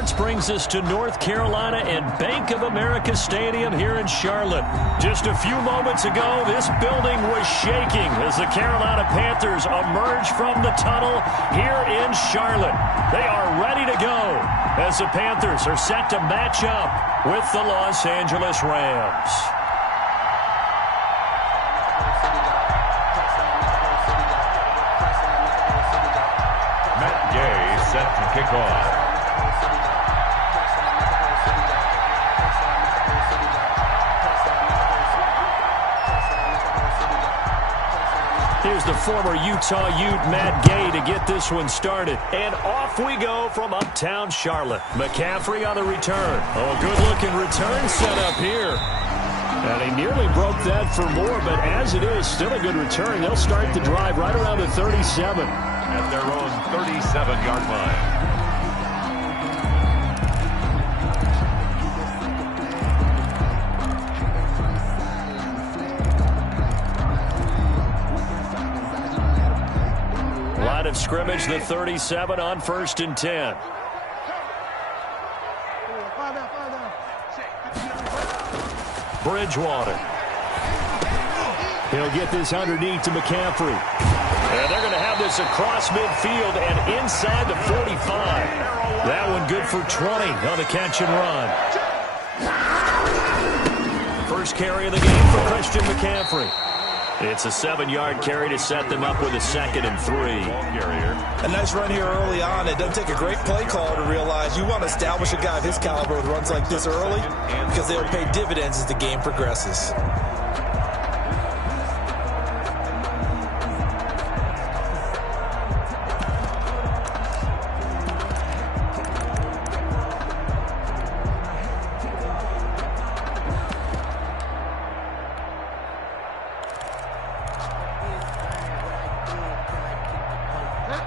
Sports brings us to North Carolina and Bank of America Stadium here in Charlotte. Just a few moments ago, this building was shaking as the Carolina Panthers emerge from the tunnel here in Charlotte. They are ready to go as the Panthers are set to match up with the Los Angeles Rams. Set to kick off. Here's the former Utah Ute Matt Gay to get this one started. And off we go from uptown Charlotte. McCaffrey on the return. Oh, good-looking return set up here. And he nearly broke that for more, but as it is, still a good return. They'll start the drive right around the 37. At their own 37-yard line. Line of scrimmage, the 37 on 1st and 10. Bridgewater. He'll get this underneath to McCaffrey. And they're going to have this across midfield and inside the 45. That one good for 20 on the catch and run. First carry of the game for Christian McCaffrey. It's a 7-yard carry to set them up with a 2nd and 3. A nice run here early on. It doesn't take a great play caller to realize you want to establish a guy of his caliber with runs like this early because they'll pay dividends as the game progresses.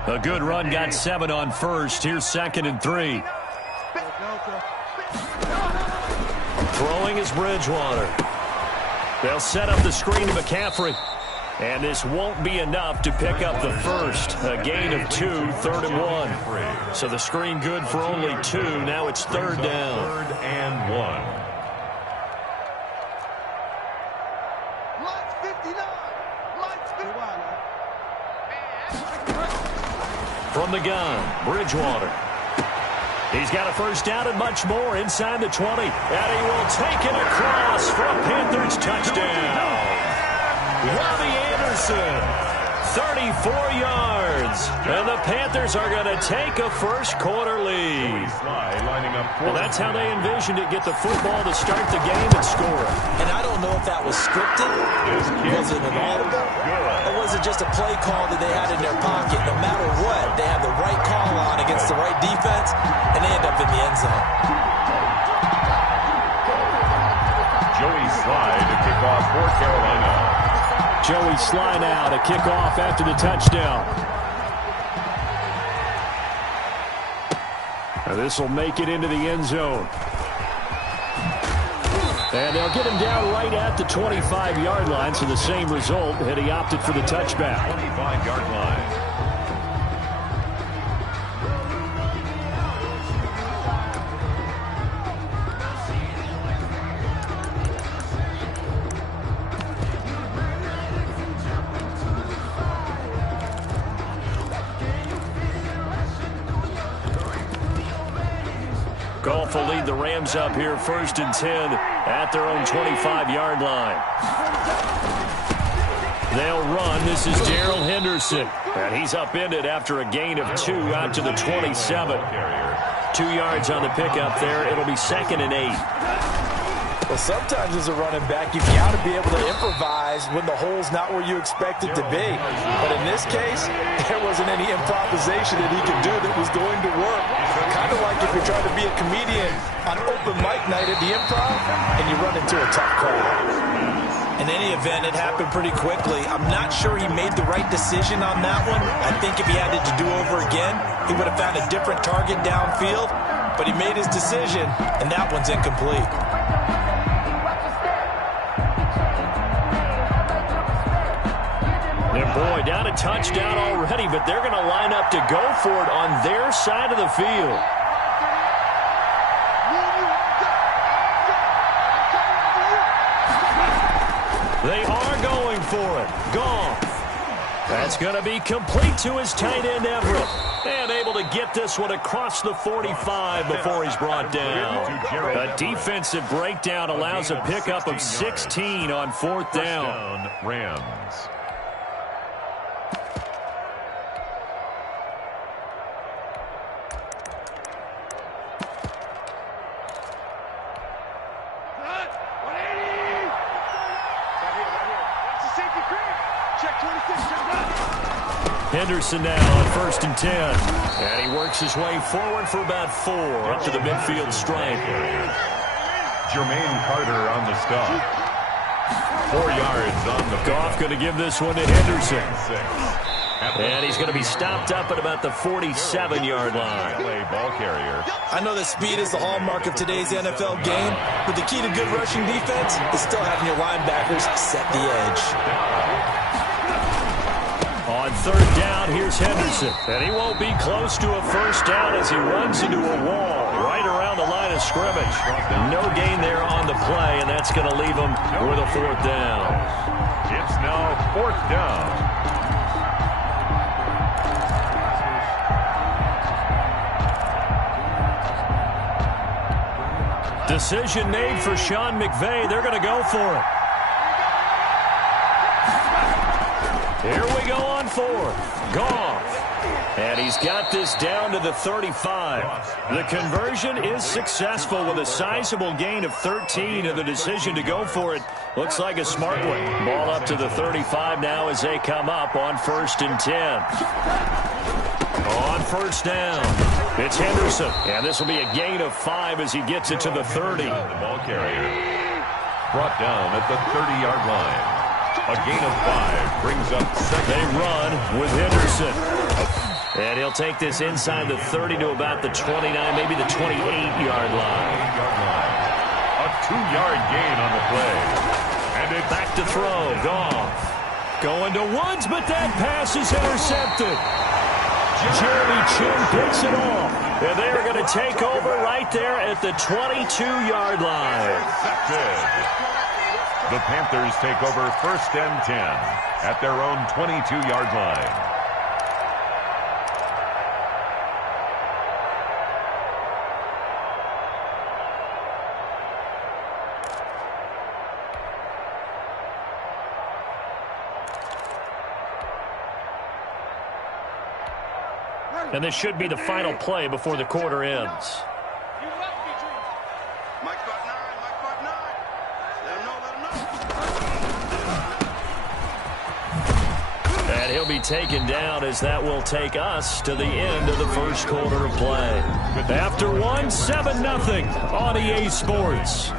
A good run, got 7 on 1st. Here's 2nd and 3. Throwing is Bridgewater. They'll set up the screen to McCaffrey. And this won't be enough to pick up the first. A gain of 2, 3rd and 1. So the screen good for only 2. Now it's 3rd down. 3rd and 1. From the gun, Bridgewater. He's got a first down and much more inside the 20. And he will take it across for a Panthers touchdown. Robbie Anderson, 34 yards. And the Panthers are going to take a first-quarter lead. Well, that's how they envisioned it. Get the football to start the game and score. And I don't know if that was scripted. Was it an audible? Or was it just a play call that they had in their pocket? No matter what, they had the right call on against the right defense, and they end up in the end zone. Joey Slye to kick off for Carolina. Joey Slye now to kick off after the touchdown. Now this will make it into the end zone. And they'll get him down right at the 25-yard line, so the same result, and he opted for the touchback. 25-yard line. Goff will lead the Rams up here 1st and 10 at their own 25-yard line. They'll run. This is Darrell Henderson. And he's upended after a gain of 2 out to the 27. 2 yards on the pickup there. It'll be 2nd and 8. Well, sometimes as a running back, you've got to be able to improvise when the hole's not where you expect it to be. But in this case, there wasn't any improvisation that he could do that was going to work. Kind of like if you're trying to be a comedian on open mic night at the Improv and you run into a tough crowd. In any event, it happened pretty quickly. I'm not sure he made the right decision on that one. I think if he had it to do over again, he would have found a different target downfield. But he made his decision, and that one's incomplete. And boy, down a touchdown already. 20, but they're going to line up to go for it on their side of the field. They are going for it. Goff. That's going to be complete to his tight end, Everett. And able to get this one across the 45 before he's brought down. A defensive breakdown allows a pickup of 16 on 4th down. Rams. Henderson now on 1st and 10. And he works his way forward for about 4 up to the midfield stripe. Jermaine Carter on the stop. 4 yards on the Goff going to give this one to Henderson. And he's going to be stopped up at about the 47-yard line. Ball carrier. I know that speed is the hallmark of today's NFL game, but the key to good rushing defense is still having your linebackers set the edge. On 3rd down, here's Henderson. And he won't be close to a 1st down as he runs into a wall right around the line of scrimmage. No gain there on the play, and that's going to leave him with a 4th down. It's now 4th down. Decision made for Sean McVay. They're going to go for it. Here we go on 4th. Goff. And he's got this down to the 35. The conversion is successful with a sizable gain of 13, and the decision to go for it looks like a smart one. Ball up to the 35 now as they come up on 1st and 10. On 1st down, it's Henderson. And this will be a gain of 5 as he gets it to the 30. The ball carrier brought down at the 30-yard line. A gain of 5 brings up 2nd. They run with Henderson. And he'll take this inside the 30 to about the 29, maybe the 28-yard line. A 2-yard gain on the play. And it's back to throw. Goff. Going to Woods, but that pass is intercepted. Jeremy Chin picks it off. And they are going to take over right there at the 22-yard line. The Panthers take over 1st and 10 at their own 22-yard line. And this should be the final play before the quarter ends. And he'll be taken down as that will take us to the end of the 1st quarter of play. After 1, 7-0 on EA Sports.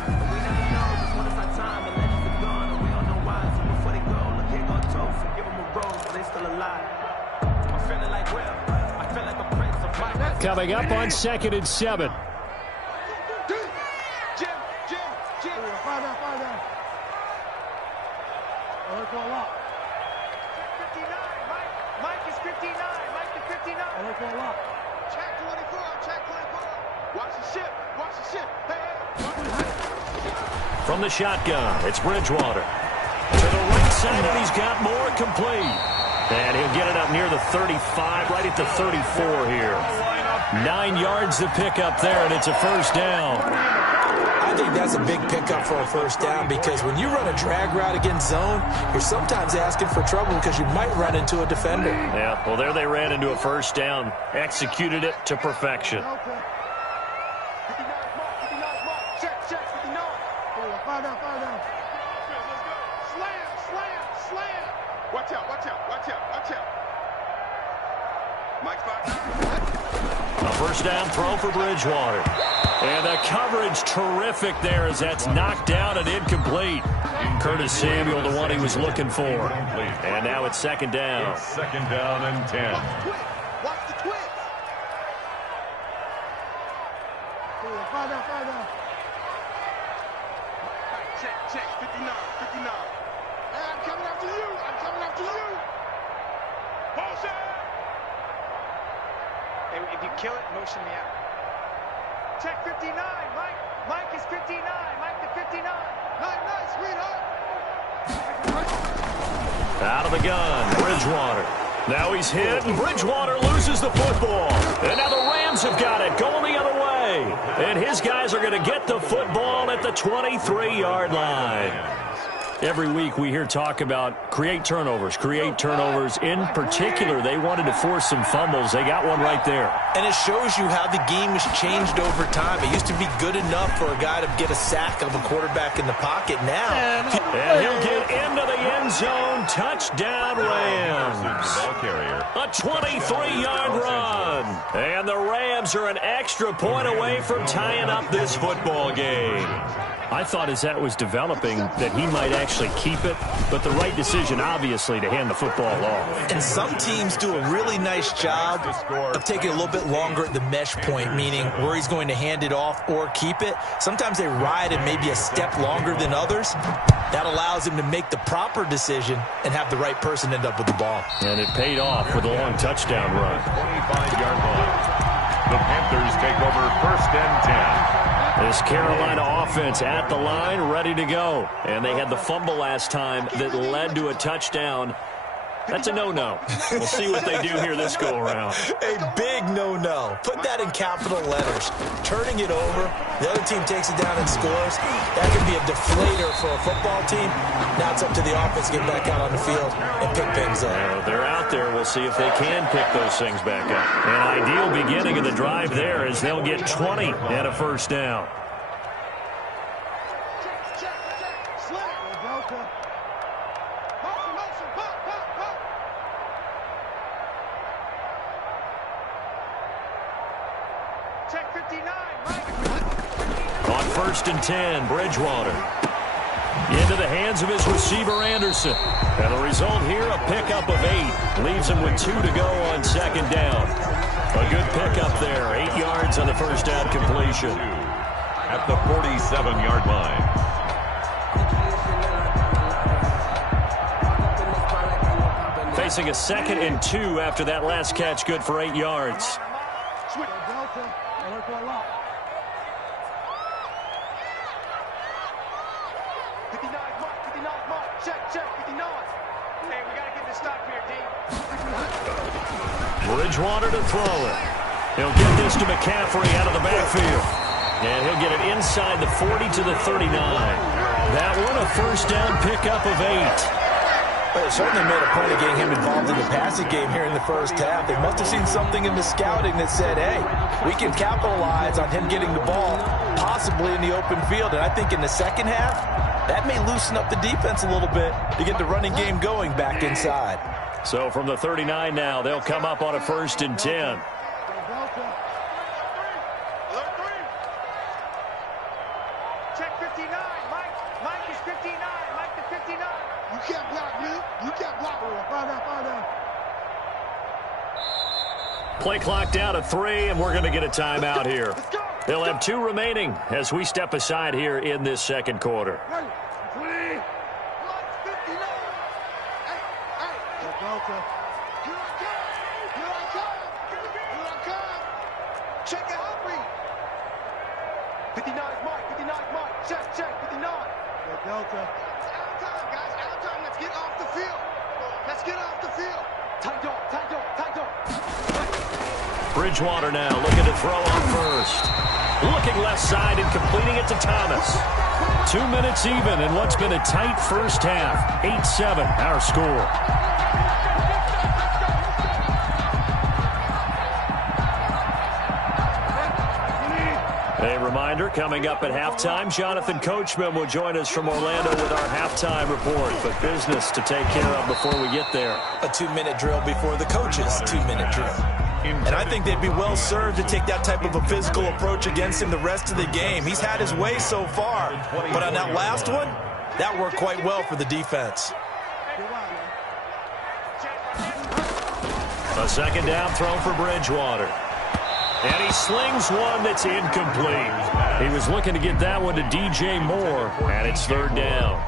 Coming up on 2nd and 7. From the shotgun, it's Bridgewater. To the right side, and he's got more complete. And he'll get it up near the 35, right at the 34 here. 9 yards to pick up there, and it's a 1st down. I think that's a big pickup for a 1st down because when you run a drag route against zone, you're sometimes asking for trouble because you might run into a defender. Yeah, well, there they ran into a 1st down. Executed it to perfection. A 1st down throw for Bridgewater. And the coverage terrific there as that's knocked down and incomplete. Curtis Samuel, the one he was looking for. And now it's 2nd down. It's 2nd down and 10. Watch the twist. Check, 59. Hey, I'm coming after you. Motion! Hey, if you kill it, motion me out. Check 59, Mike. Mike is 59. Mike to 59. Nice, sweetheart. Out of the gun, Bridgewater. Now he's hit, and Bridgewater loses the football. And now the Rams have got it, going the other way. And his guys are going to get the football at the 23-yard line. Every week we hear talk about create turnovers. In particular, they wanted to force some fumbles. They got one right there. And it shows you how the game has changed over time. It used to be good enough for a guy to get a sack of a quarterback in the pocket. Now, and he'll get into the end zone. Touchdown, Rams. A 23-yard run. And the Rams are an extra point away from tying up this football game. I thought as that was developing that he might actually keep it, but the right decision, obviously, to hand the football off. And some teams do a really nice job of taking a little bit longer at the mesh point, meaning where he's going to hand it off or keep it. Sometimes they ride it maybe a step longer than others. That allows him to make the proper decision and have the right person end up with the ball. And it paid off with a long touchdown run. 25-yard line. The Panthers take over 1st and 10. This Carolina offense at the line, ready to go. And they had the fumble last time that led to a touchdown. That's a no-no. We'll see what they do here this go-around. A big no-no. Put that in capital letters. Turning it over, the other team takes it down and scores. That could be a deflator for a football team. Now it's up to the offense to get back out on the field and pick things up. They're out there. We'll see if they can pick those things back up. An ideal beginning of the drive there as they'll get 20 and a first down. On 1st and 10, Bridgewater. Into the hands of his receiver, Anderson. And the result here, a pickup of 8. Leaves him with 2 to go on 2nd down. A good pickup there. 8 yards on the first down completion. At the 47-yard line. Facing a 2nd and 2 after that last catch, good for 8 yards. Bridgewater to throw it. He'll get this to McCaffrey out of the backfield. And he'll get it inside the 40 to the 39. That one a first down pickup of 8. Well, they certainly made a point of getting him involved in the passing game here in the first half. They must have seen something in the scouting that said, hey, we can capitalize on him getting the ball, possibly in the open field. And I think in the second half, that may loosen up the defense a little bit to get the running game going back inside. So from the 39 now, they'll come up on a 1st and 10. Check 59. Mike is 59. Mike to 59. You can't block me. You can't block me. Find out. Play clock down to 3, and we're going to get a timeout here. They'll have 2 remaining as we step aside here in this second quarter. Check it out, Reed. 59 is Mike. 59 is Mike. Check. 59. Delta. Out of time, guys. Out of time. Let's get off the field. Let's get off the field. Tight up. Bridgewater now looking to throw on first. Looking left side and completing it to Thomas. 2 minutes even in what's been a tight first half. 8-7 our score. A reminder, coming up at halftime, Jonathan Coachman will join us from Orlando with our halftime report. But business to take care of before we get there. A 2-minute drill before the coach's 2-minute drill. And I think they'd be well served to take that type of a physical approach against him the rest of the game. He's had his way so far. But on that last one, that worked quite well for the defense. A second down throw for Bridgewater. And he slings one that's incomplete. He was looking to get that one to DJ Moore, and it's 3rd down.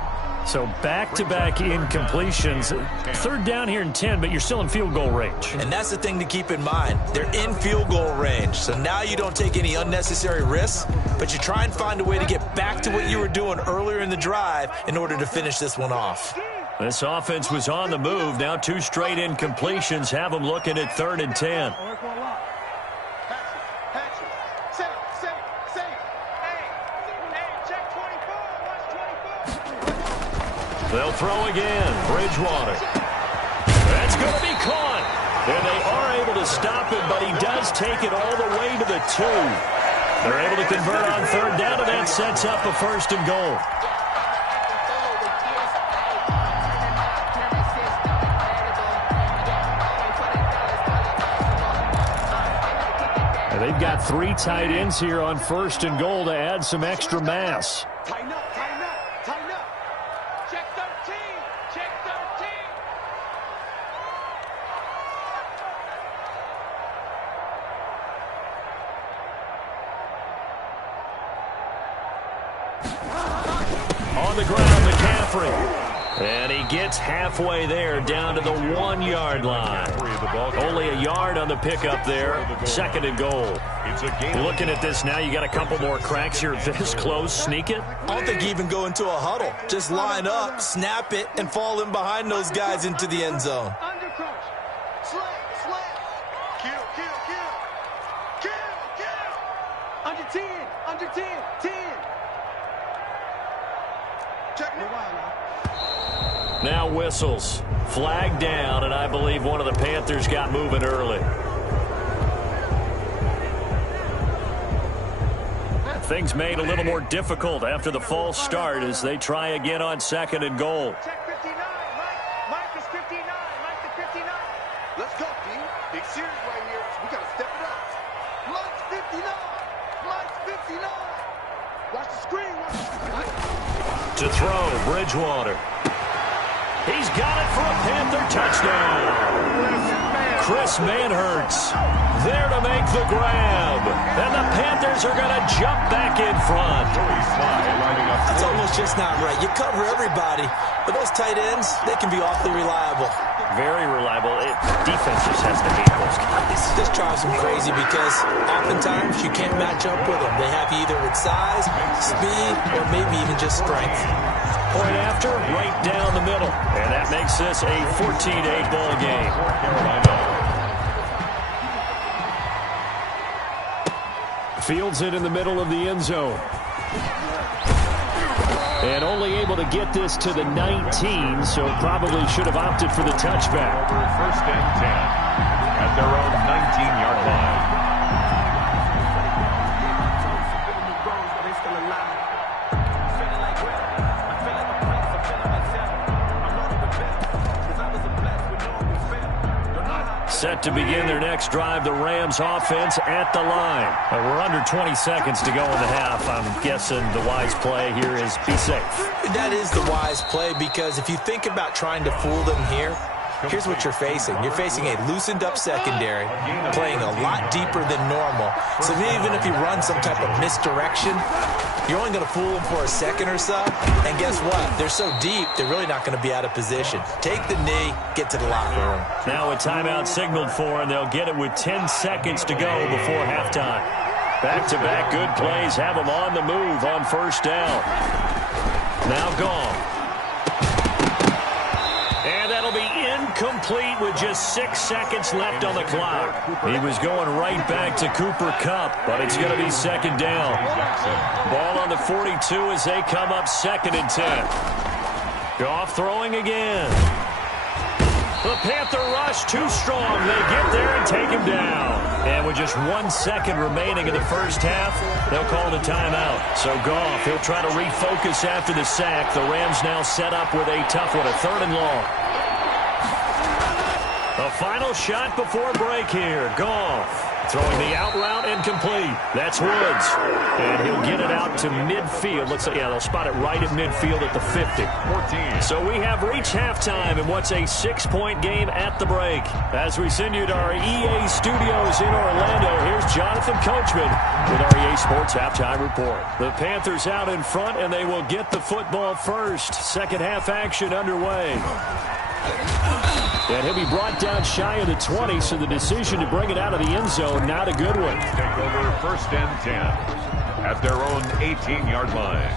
So back-to-back incompletions. Third down here in 10, but you're still in field goal range. And that's the thing to keep in mind. They're in field goal range. So now you don't take any unnecessary risks, but you try and find a way to get back to what you were doing earlier in the drive in order to finish this one off. This offense was on the move. Now 2 straight incompletions have them looking at 3rd and 10. They'll throw again. Bridgewater. That's going to be caught. And they are able to stop him, but he does take it all the way to the 2. They're able to convert on 3rd down, and that sets up a 1st and goal. And they've got 3 tight ends here on 1st and goal to add some extra mass. Tighten up, tighten up, tighten up. Check 13, check 13. On the ground, McCaffrey. And he gets halfway there, down to the 1-yard line. Only a yard on the pickup there. 2nd and goal. Looking at this now, you got a couple more cracks here this close. Sneak it? I don't think you even go into a huddle. Just line up, snap it, and fall in behind those guys into the end zone. Undercrush. Slam, slam. Kill, kill, kill. Kill, kill. Under 10, under 10, 10. Check the wide line. Now whistles. Flag down, and I believe one of the Panthers got moving early. Things made a little more difficult after the false start as they try again on 2nd and goal. Check 59, Mike. Mike is 59. Mike is 59. Let's go, D. Big series right here. We got to step it up. Mike's 59. Mike's 59. Watch the screen. Watch the screen. To throw, Bridgewater. He's got it for a Panther touchdown. Chris Manhertz there to make the grab. And the Panthers are going to jump back in front. That's almost just not right. You cover everybody, but those tight ends, they can be awfully reliable. Very reliable. Defense just has to hate those guys. This drives them crazy because oftentimes you can't match up with them. They have either with size, speed, or maybe even just strength. Point after, right down the middle. And that makes this a 14-8 ball game. Fields it in the middle of the end zone. And only able to get this to the 19, so probably should have opted for the touchback. 1st and 10 at their own 19-yard line. Set to begin their next drive, the Rams offense at the line. We're under 20 seconds to go in the half. I'm guessing the wise play here is be safe. That is the wise play because if you think about trying to fool them here, here's what you're facing. You're facing a loosened up secondary, playing a lot deeper than normal. So even if you run some type of misdirection, you're only going to fool them for a second or so. And guess what? They're so deep, they're really not going to be out of position. Take the knee, get to the locker room. Now a timeout signaled for, and they'll get it with 10 seconds to go before halftime. Back-to-back good plays have them on the move on 1st down. Now gone. And that'll be incomplete with just 6 seconds left on the clock. He was going right back to Cooper Kupp, but it's going to be 2nd down. Ball on the 42 as they come up 2nd and 10. Goff throwing again. The Panther rush too strong. They get there and take him down. And with just 1 second remaining in the first half, they'll call the timeout. So Goff, he'll try to refocus after the sack. The Rams now set up with a tough one, a 3rd and long. A final shot before break here. Goff. Throwing the out route incomplete. That's Woods. And he'll get it out to midfield. Looks like, yeah, they'll spot it right at midfield at the 50. 14. So we have reached halftime in what's a 6-point game at the break. As we send you to our EA studios in Orlando, here's Jonathan Coachman with our EA Sports Halftime Report. The Panthers out in front, and they will get the football first. Second half action underway. And he'll be brought down shy of the 20, so the decision to bring it out of the end zone, not a good one. Take over 1st and 10 at their own 18-yard line.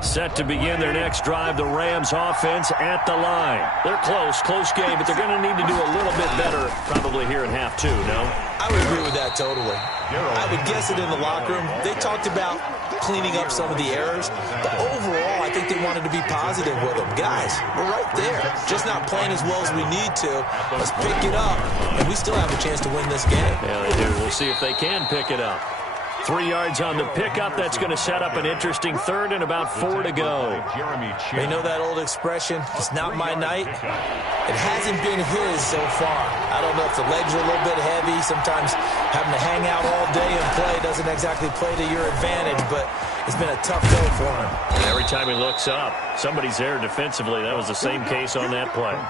Set to begin their next drive, the Rams offense at the line. They're close game, but they're going to need to do a little bit better probably here in half two, no? I would agree with that totally. I would guess it in the locker room. They talked about cleaning up some of the errors, but overall, I think they wanted to be positive with them. Guys, we're right there. Just not playing as well as we need to. Let's pick it up, and we still have a chance to win this game. Yeah, they do. We'll see if they can pick it up. 3 yards on the pickup. That's going to set up an interesting third and about 4 to go. They know that old expression, it's not my night. It hasn't been his so far. I don't know if the legs are a little bit heavy. Sometimes having to hang out all day and play doesn't exactly play to your advantage, but it's been a tough go for him. And every time he looks up, somebody's there defensively. That was the same case on that play.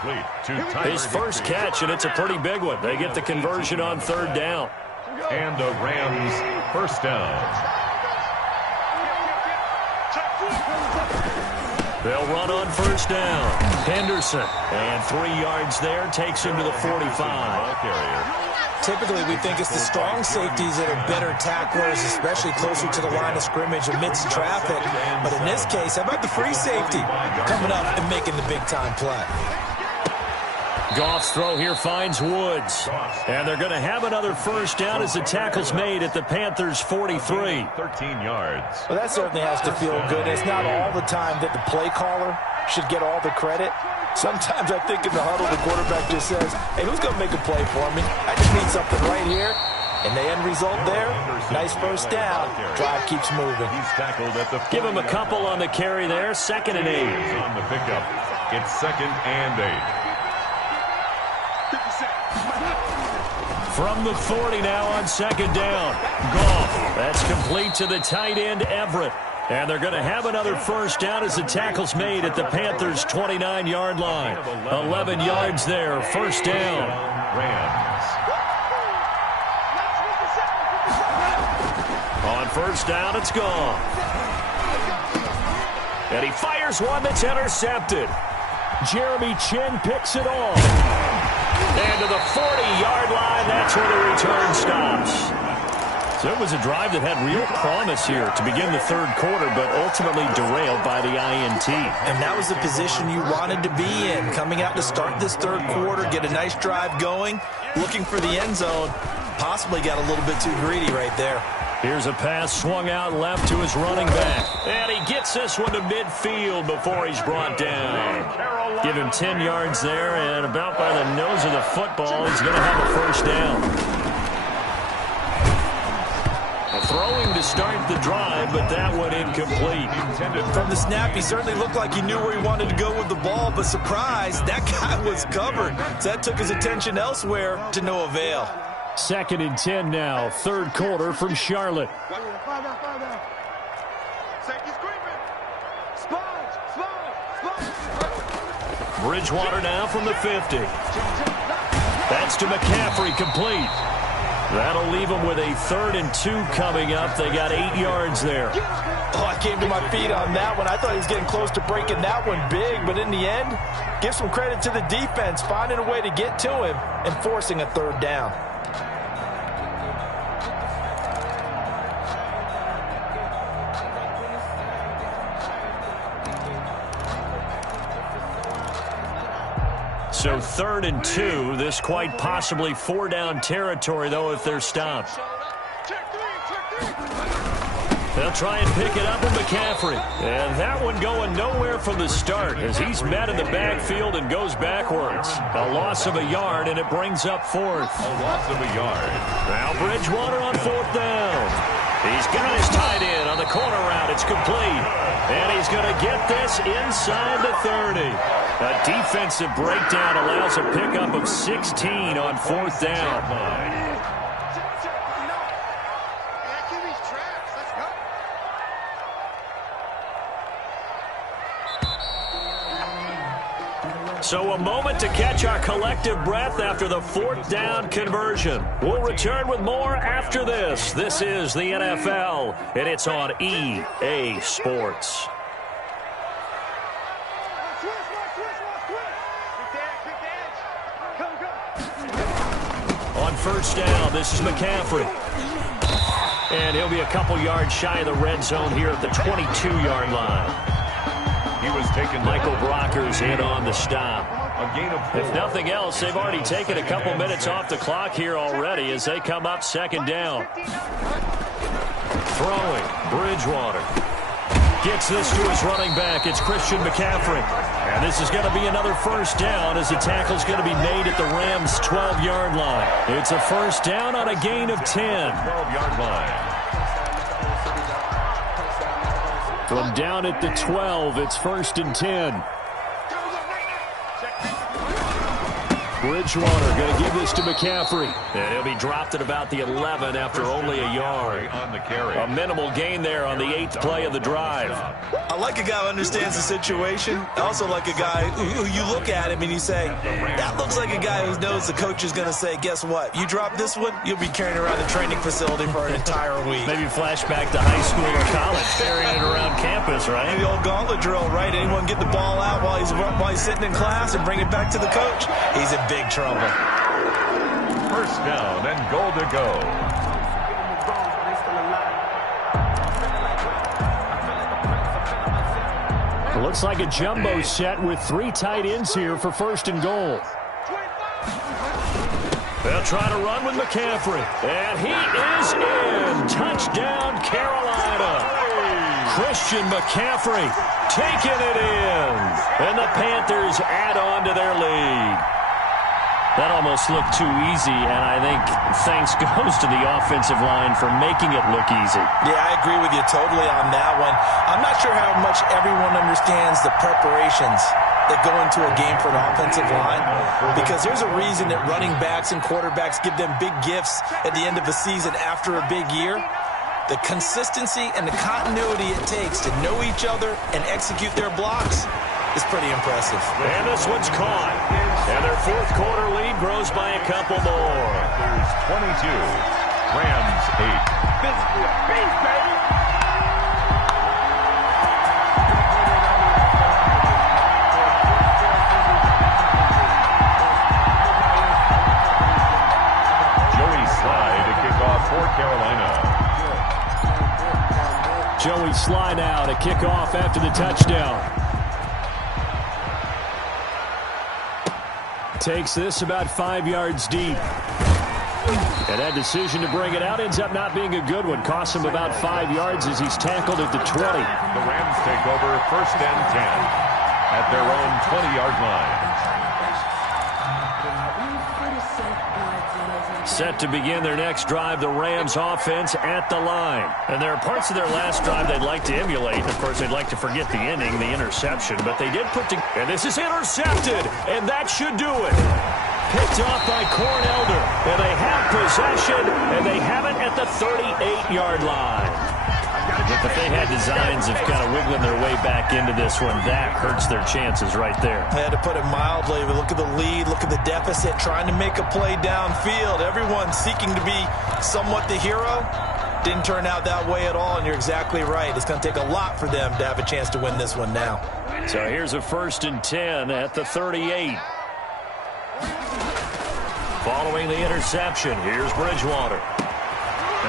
His first catch, and it's a pretty big one. They get the conversion on 3rd down. And the Rams first down. They'll run on 1st down. Henderson, and 3 yards there, takes him to the 45. Typically, we think it's the strong safeties that are better tacklers, especially closer to the line of scrimmage amidst traffic. But in this case, how about the free safety coming up and making the big-time play? Goff's throw here finds Woods. And they're going to have another first down as the tackle's made at the Panthers' 43. 13 yards. Well, that certainly has to feel good. It's not all the time that the play caller should get all the credit. Sometimes I think in the huddle, the quarterback just says, hey, who's going to make a play for me? I just need something right here. And the end result there, nice first down. Drive keeps moving. He's tackled at the 40. Give him a couple on the carry there. 2nd and 8. On the pickup. It's 2nd and 8. From the 40 now on 2nd down. Goff. That's complete to the tight end, Everett. And they're going to have another first down as the tackle's made at the Panthers' 29-yard line. 11 yards there. First down. Rams. On 1st down, it's Goff. And he fires one that's intercepted. Jeremy Chin picks it off. And to the 40-yard line, that's where the return stops. So it was a drive that had real promise here to begin the 3rd quarter, but ultimately derailed by the INT. And that was the position you wanted to be in, coming out to start this 3rd quarter, get a nice drive going, looking for the end zone. Possibly got a little bit too greedy right there. Here's a pass swung out left to his running back. And he gets this one to midfield before he's brought down. Give him 10 yards there, and about by the nose of the football, he's going to have a first down. Throwing to start the drive, but that one incomplete. From the snap, he certainly looked like he knew where he wanted to go with the ball, but surprise, that guy was covered. So that took his attention elsewhere to no avail. 2nd and 10 now, 3rd quarter from Charlotte. Bridgewater now from the 50. That's to McCaffrey, complete. That'll leave them with a 3rd and 2 coming up. They got 8 yards there. Oh, I came to my feet on that one. I thought he was getting close to breaking that one big, but in the end, give some credit to the defense, finding a way to get to him and forcing a 3rd down. So 3rd and 2, this quite possibly 4-down territory, though, if they're stopped. They'll try and pick it up with McCaffrey. And that one going nowhere from the start as he's met in the backfield and goes backwards. A loss of a yard, and it brings up 4th. A loss of a yard. Now Bridgewater on 4th down. He's got his tight end on the corner route. It's complete. And he's going to get this inside the 30. A defensive breakdown allows a pickup of 16 on 4th down. So a moment to catch our collective breath after the 4th down conversion. We'll return with more after this. This is the NFL, and it's on EA Sports. On 1st down, this is McCaffrey. And he'll be a couple yards shy of the red zone here at the 22-yard line. He was taken. Michael Brocker's in on the stop. A gain of 4. If nothing else, they've already taken a couple minutes off the clock here already as they come up 2nd down. Throwing, Bridgewater. Gets this to his running back. It's Christian McCaffrey. And this is going to be another 1st down as the tackle's going to be made at the Rams' 12-yard line. It's a 1st down on a gain of 10. 12-yard line. From down at the 12, it's 1st and 10. Bridgewater going to give this to McCaffrey. And he'll be dropped at about the 11 after only a yard. On the carry. A minimal gain there on the 8th play of the drive. I like a guy who understands the situation. I also like a guy who you look at him and you say, that looks like a guy who knows the coach is going to say, guess what? You drop this one, you'll be carrying around the training facility for an entire week. Maybe flashback to high school or college, carrying it around campus, right? The old gauntlet drill, right? Anyone get the ball out while he's sitting in class and bring it back to the coach? He's in big trouble. 1st down and goal to go. It looks like a jumbo set with 3 tight ends here for 1st and goal. They'll try to run with McCaffrey. And he is in. Touchdown, Carolina. Christian McCaffrey taking it in. And the Panthers add on to their lead. That almost looked too easy, and I think thanks goes to the offensive line for making it look easy. Yeah, I agree with you totally on that one. I'm not sure how much everyone understands the preparations that go into a game for an offensive line, because there's a reason that running backs and quarterbacks give them big gifts at the end of a season after a big year. The consistency and the continuity it takes to know each other and execute their blocks is pretty impressive. And this one's caught. And their 4th quarter lead grows by a couple more. There's 22. Rams 8. Physically a beast, baby. Joey Slye to kick off for Carolina. Joey Slye now to kick off after the touchdown. Takes this about 5 yards deep. And that decision to bring it out ends up not being a good one. Costs him about 5 yards as he's tackled at the 20. The Rams take over 1st and 10 at their own 20-yard line. Set to begin their next drive, the Rams offense at the line. And there are parts of their last drive they'd like to emulate. Of course, they'd like to forget the ending, the interception. But they did put together. And this is intercepted. And that should do it. Picked off by Corn Elder. And they have possession. And they have it at the 38-yard line. If they had designs of kind of wiggling their way back into this one, that hurts their chances right there. I had to put it mildly, but look at the lead, look at the deficit, trying to make a play downfield. Everyone seeking to be somewhat the hero. Didn't turn out that way at all, and you're exactly right. It's going to take a lot for them to have a chance to win this one now. So here's a 1st and 10 at the 38. Following the interception, here's Bridgewater.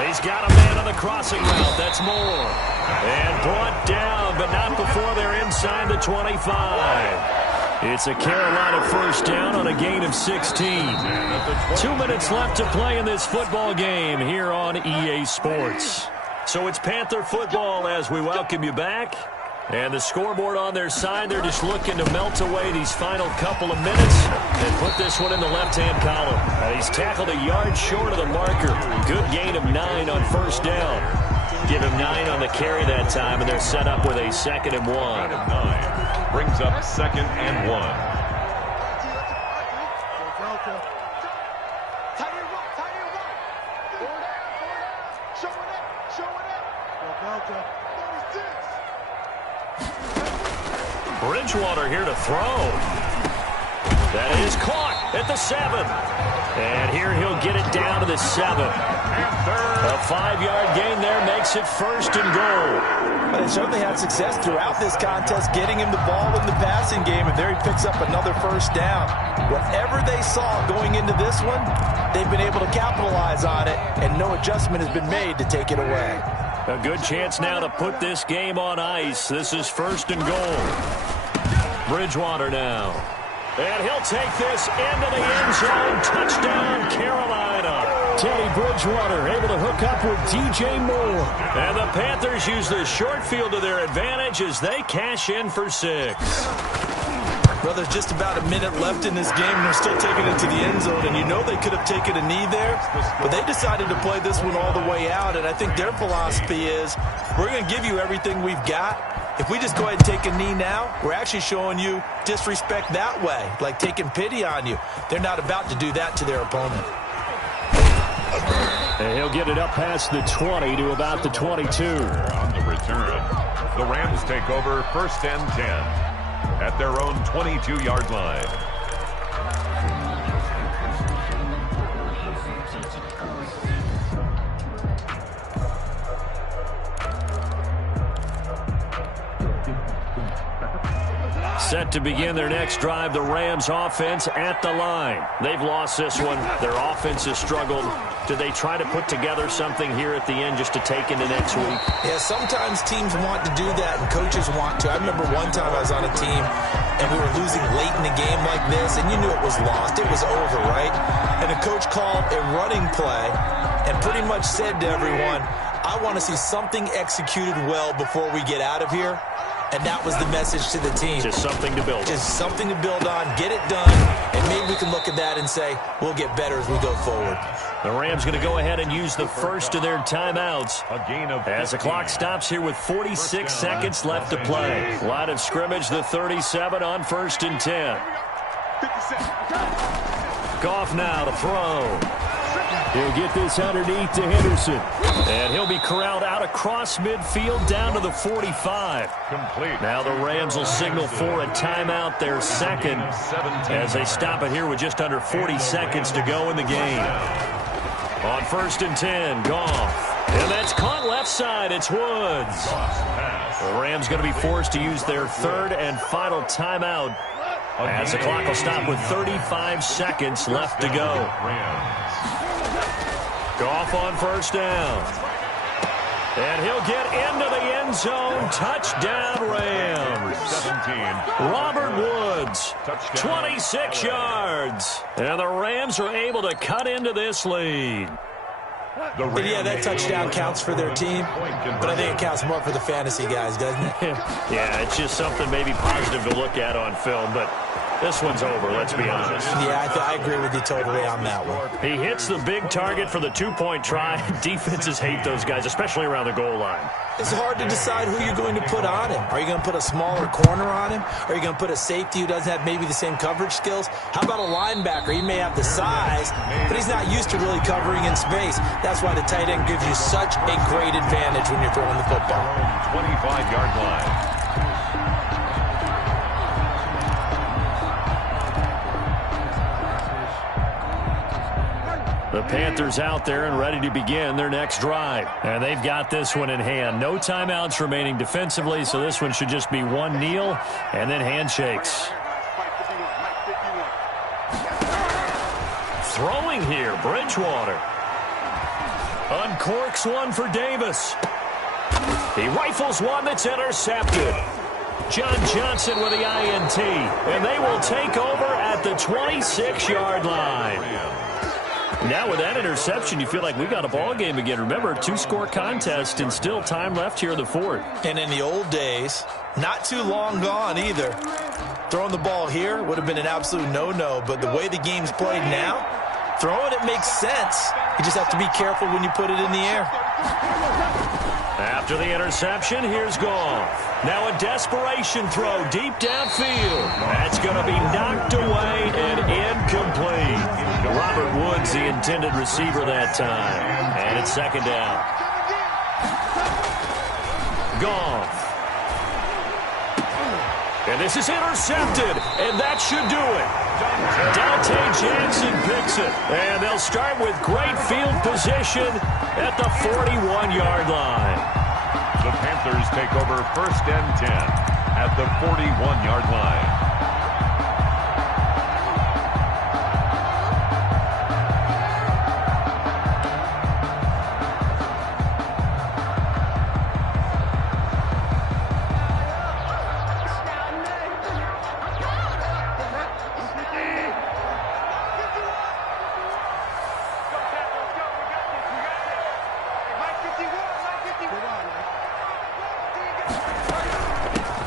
He's got a man on the crossing route. That's Moore. And brought down, but not before they're inside the 25. It's a Carolina 1st down on a gain of 16. 2 minutes left to play in this football game here on EA Sports. So it's Panther football as we welcome you back. And the scoreboard on their side, they're just looking to melt away these final couple of minutes and put this one in the left-hand column. He's tackled a yard short of the marker. Good gain of 9 on 1st down. Give him 9 on the carry that time, and they're set up with a 2nd and 1. 9 brings up 2nd and 1. Bridgewater here to throw. That is caught at the 7. And here he'll get it down to the 7. A 5-yard gain there makes it 1st and goal. But they certainly had success throughout this contest, getting him the ball in the passing game, and there he picks up another 1st down. Whatever they saw going into this one, they've been able to capitalize on it, and no adjustment has been made to take it away. A good chance now to put this game on ice. This is 1st and goal. Bridgewater now. And he'll take this into the end zone. Touchdown, Carolina. Teddy Bridgewater able to hook up with DJ Moore. And the Panthers use the short field to their advantage as they cash in for 6. Well, there's just about a minute left in this game, and they're still taking it to the end zone. And you know they could have taken a knee there, but they decided to play this one all the way out. And I think their philosophy is, we're going to give you everything we've got. If we just go ahead and take a knee now, we're actually showing you disrespect that way, like taking pity on you. They're not about to do that to their opponent. And he'll get it up past the 20 to about the 22. On the return, the Rams take over 1st and 10 at their own 22-yard line. Set to begin their next drive, the Rams offense at the line. They've lost this one. Their offense has struggled. Do they try to put together something here at the end just to take into next week? Yeah, sometimes teams want to do that and coaches want to. I remember one time I was on a team and we were losing late in the game like this, and you knew it was lost. It was over, right? And the coach called a running play and pretty much said to everyone, I want to see something executed well before we get out of here. And that was the message to the team. Just something to build on. Just something to build on, get it done, and maybe we can look at that and say, we'll get better as we go forward. The Rams going to go ahead and use the first of their timeouts. A gain of 15. As the clock stops here with 46 seconds left to play. Line of scrimmage, the 37 on 1st and 10. Goff now to throw. He'll get this underneath to Henderson. And he'll be corralled out across midfield down to the 45. Complete. Now the Rams will signal for a timeout, their 2nd, as they stop it here with just under 40 seconds to go in the game. On 1st and 10, Goff. And that's caught left side. It's Woods. The Rams going to be forced to use their 3rd and final timeout as the clock will stop with 35 seconds left to go. Goff on 1st down. And he'll get into the end zone. Touchdown, Rams. 17. Robert Woods, 26 yards. And the Rams are able to cut into this lead. But yeah, that touchdown counts for their team, but I think it counts more for the fantasy guys, doesn't it? Yeah, it's just something maybe positive to look at on film, but this one's over, let's be honest. Yeah, I agree with you totally on that one. He hits the big target for the 2-point try. Defenses hate those guys, especially around the goal line. It's hard to decide who you're going to put on him. Are you going to put a smaller corner on him? Are you going to put a safety who doesn't have maybe the same coverage skills? How about a linebacker? He may have the size, but he's not used to really covering in space. That's why the tight end gives you such a great advantage when you're throwing the football. 25-yard line. The Panthers out there and ready to begin their next drive. And they've got this one in hand. No timeouts remaining defensively, so this one should just be one kneel and then handshakes. Throwing here, Bridgewater. Uncorks one for Davis. He rifles one that's intercepted. John Johnson with the INT. And they will take over at the 26-yard line. Now with that interception, you feel like we got a ball game again. Remember, 2-score contest and still time left here in the 4th. And in the old days, not too long gone either, throwing the ball here would have been an absolute no-no. But the way the game's played now, throwing it makes sense. You just have to be careful when you put it in the air. After the interception, here's Goff. Now a desperation throw deep downfield. That's going to be knocked away and incomplete. Robert Woods, the intended receiver that time. And it's second down. Goff. And this is intercepted, and that should do it. Dante Jackson picks it, and they'll start with great field position at the 41-yard line. The Panthers take over 1st and 10 at the 41-yard line.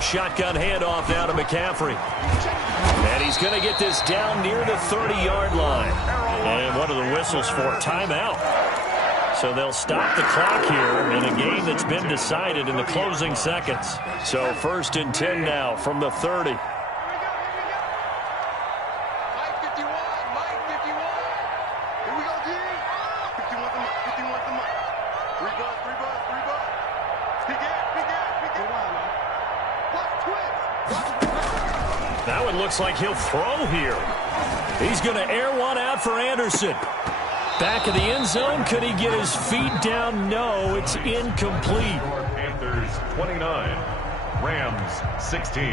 Shotgun handoff now to McCaffrey. And he's going to get this down near the 30-yard line. And one of the whistles for timeout. So they'll stop the clock here in a game that's been decided in the closing seconds. So 1st and 10 now from the 30. That one looks like he'll throw here. He's going to air one out for Anderson. Back of the end zone. Could he get his feet down? No, it's incomplete. Panthers 29, Rams 16.